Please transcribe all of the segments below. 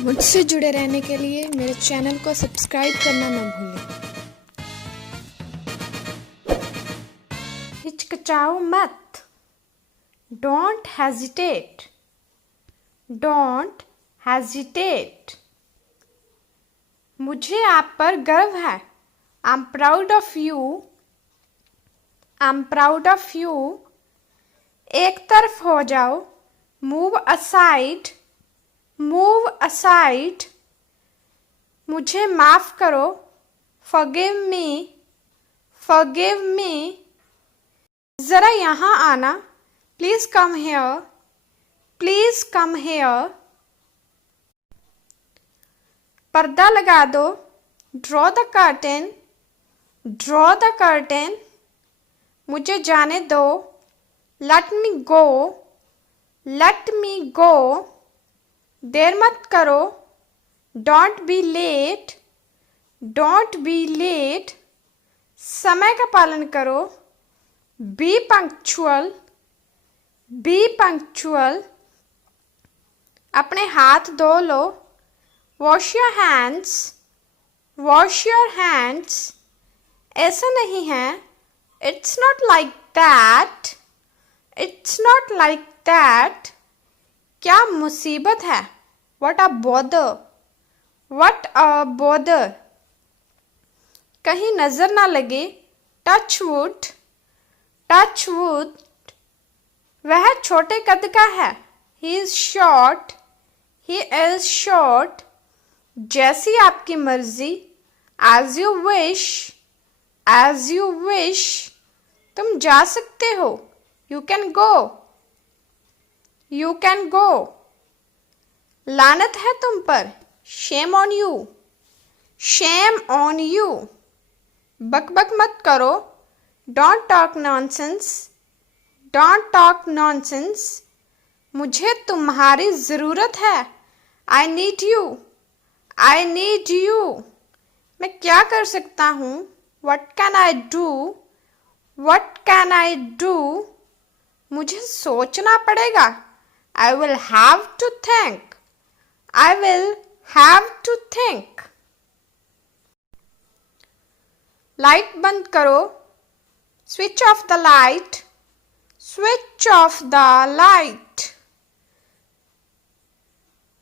मुझसे जुड़े रहने के लिए मेरे चैनल को सब्सक्राइब करना न भूलें। हिचकिचाओ मत। Don't hesitate. Don't hesitate. मुझे आप पर गर्व है। I am proud of you. I am proud of you. एक तरफ हो जाओ। Move aside. Move aside. मुझे माफ़ करो। Forgive me. Forgive me. ज़रा यहाँ आना। Please come here. Please come here. पर्दा लगा दो। Draw the curtain. Draw the curtain. मुझे जाने दो। लेट मी गो। लेट मी गो। देर मत करो। Don't be late. Don't be late. समय का पालन करो। Be punctual. Be punctual. अपने हाथ धो लो। Wash your hands. Wash your hands. ऐसा नहीं है। It's not like that. It's not like that. क्या मुसीबत है। What a bother. What a bother. कहीं नजर ना लगे। Touch wood. Touch wood. वह छोटे कद का है। He is short. He is short. जैसी आपकी मर्जी। As you wish. As you wish. तुम जा सकते हो। You can go. You can go. लानत है तुम पर। Shame on you. Shame on you. बकबक मत करो। Don't talk nonsense. Don't talk nonsense. मुझे तुम्हारी ज़रूरत है। I need you. I need you. मैं क्या कर सकता हूँ। What can I do. What can I do. मुझे सोचना पड़ेगा। I will have to think. I will have to think. Light बंद करो। Switch off the light. Switch off the light.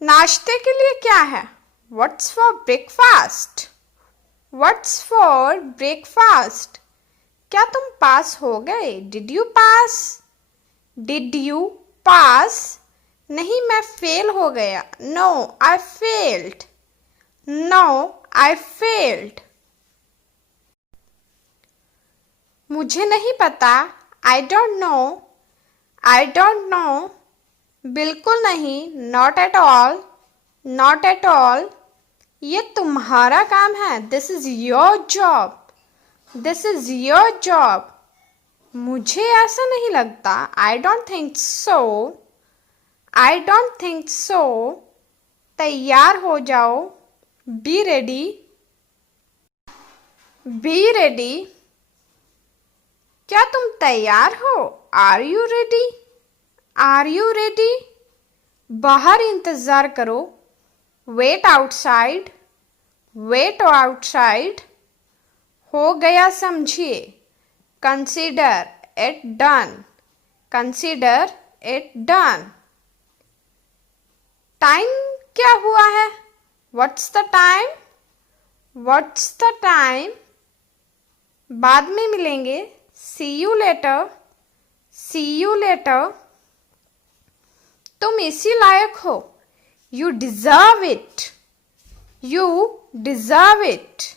नाश्ते के लिए क्या है। What's for breakfast? What's for breakfast? क्या तुम पास हो गए। Did you pass? Did you pass? नहीं मैं फेल हो गया। No I failed. No I failed. मुझे नहीं पता। I don't know. I don't know. बिल्कुल नहीं। Not at all. Not at all. ये तुम्हारा काम है। This is your job. This is your job. मुझे ऐसा नहीं लगता। I don't think so. I don't think so. तैयार हो जाओ। Be ready. Be ready. क्या तुम तैयार हो। Are you ready. Are you ready. बाहर इंतजार करो। Wait outside. Wait outside. हो गया समझिए। Consider it done. Consider it done. Time क्या हुआ है। What's the time. What's the time. बाद में मिलेंगे। See you later. See you later. तुम इसी लायक हो। You deserve it. You deserve it.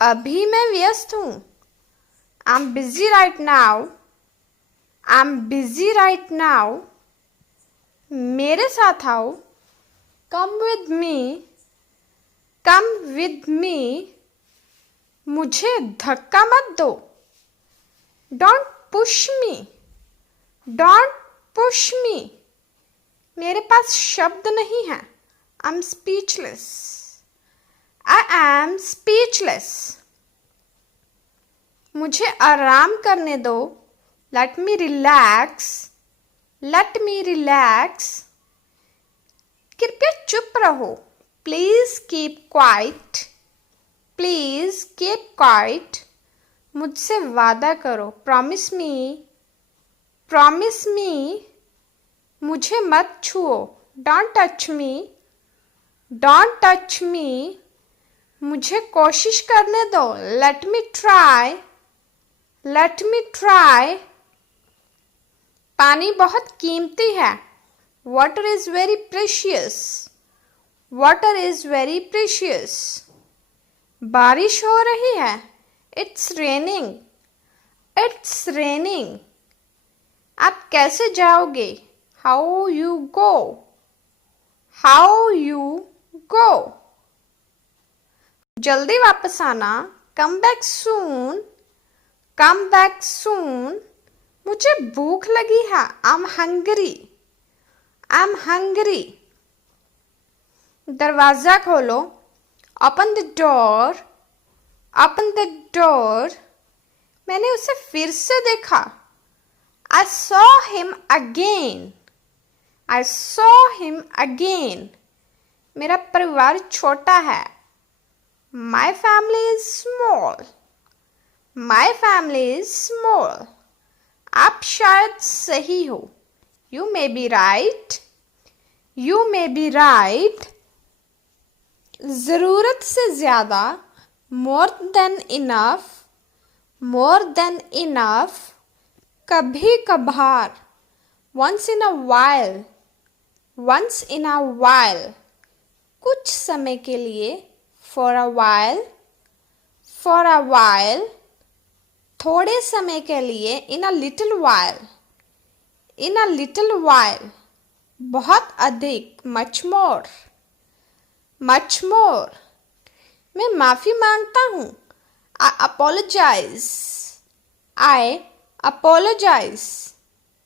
अभी मैं व्यस्त हूँ। I am busy right now. I am busy right now. मेरे साथ आओ। Come with me. Come with me. मुझे धक्का मत दो। Don't push me. Don't push me. मेरे पास शब्द नहीं है। I am speechless. I am speechless. मुझे आराम करने दो। लेट मी रिलैक्स। Let me relax. कृपया चुप रहो, please keep quiet, please keep quiet. मुझसे वादा करो, प्रॉमिस मी, प्रॉमिस मी। मुझे मत छुओ, don't touch me, don't touch me. मुझे कोशिश करने दो, let me try, let me try. पानी बहुत कीमती है, water is very precious, water is very precious. बारिश हो रही है, इट्स रेनिंग, इट्स रेनिंग। आप कैसे जाओगे, how you go, how you go. जल्दी वापस आना, come back soon, come back soon. मुझे भूख लगी है, I am hungry, I am hungry. दरवाज़ा खोलो, open the door, open the door. मैंने उसे फिर से देखा, I saw him again, I saw him again. मेरा परिवार छोटा है, my family is small, my family is small. आप शायद सही हो, you may be right, you may be right. ज़रूरत से ज़्यादा, more than enough, more than enough. कभी कभार, once in a while, once in a while. कुछ समय के लिए, for a while, for a while. थोड़े समय के लिए, in a little while, in a little while. बहुत अधिक, मच मोर, मच मोर। मैं माफ़ी मांगता हूँ, आई अपोलोजाइज, आई अपोलोजाइज।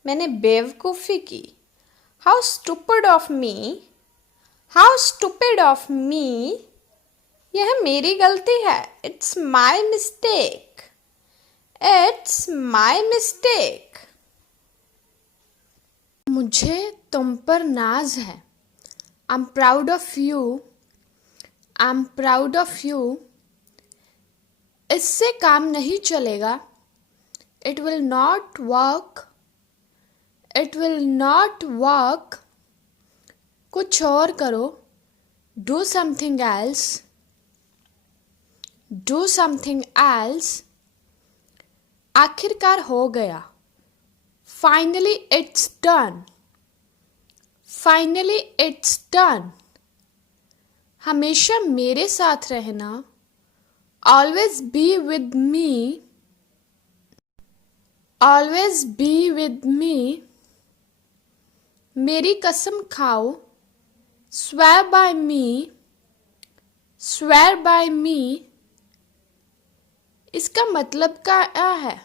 मैंने बेवकूफ़ी की, how stupid of me, how stupid of me. यह मेरी गलती है, it's my mistake, it's my mistake. मुझे तुम पर नाज है, I am proud of you, I am proud of you. इससे काम नहीं चलेगा, it will not work, it will not work. कुछ और करो, do something else, do something else. आखिरकार हो गया, finally it's done, finally it's done. हमेशा मेरे साथ रहना, always be with me, always be with me. मेरी कसम खाओ, swear by me, swear by me. इसका मतलब क्या है,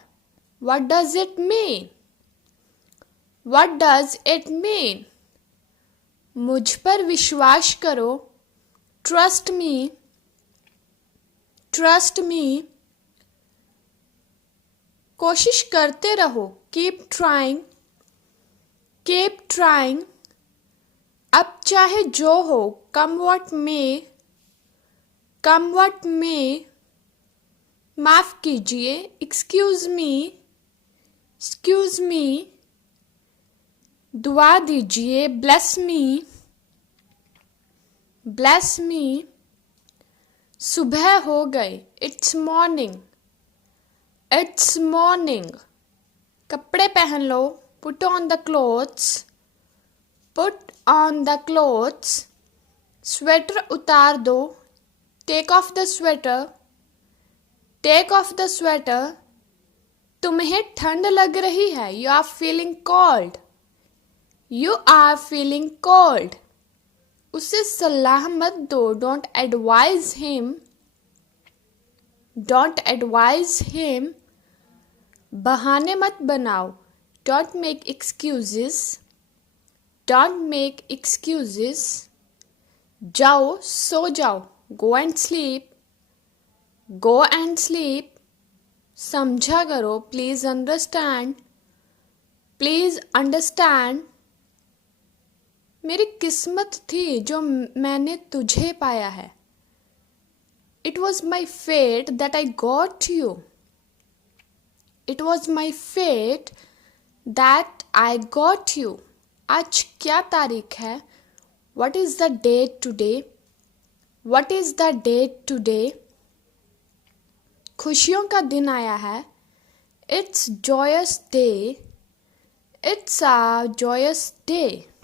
what does it mean, what does it mean. मुझ पर विश्वास करो, ट्रस्ट मी, ट्रस्ट मी। कोशिश करते रहो, कीप ट्राइंग, कीप ट्राइंग। अब चाहे जो हो, कम व्हाट मे, कम व्हाट मे। माफ़ कीजिए, एक्सक्यूज़ मी, एक्सक्यूज़ मी। दुआ दीजिए, ब्लेस मी, ब्लेस मी। सुबह हो गई, इट्स मॉर्निंग, इट्स मॉर्निंग। कपड़े पहन लो, put on the clothes, put on the clothes. Sweater उतार दो, take off the sweater, take off the sweater. तुम्हें ठंड लग रही है, you are feeling cold, you are feeling cold. उसे सलाह मत दो, don't advise him, don't advise him. बहाने मत बनाओ, don't make excuses, don't make excuses. जाओ, सो जाओ, go and sleep, go and sleep. समझा करो, प्लीज अंडरस्टैंड, प्लीज अंडरस्टैंड। मेरी किस्मत थी जो मैंने तुझे पाया है. It was my fate that I got you. It was my fate that I got you. आज क्या तारीख है? What is the date today? What is the date today? खुशियों का दिन आया है. It's joyous day. It's a joyous day.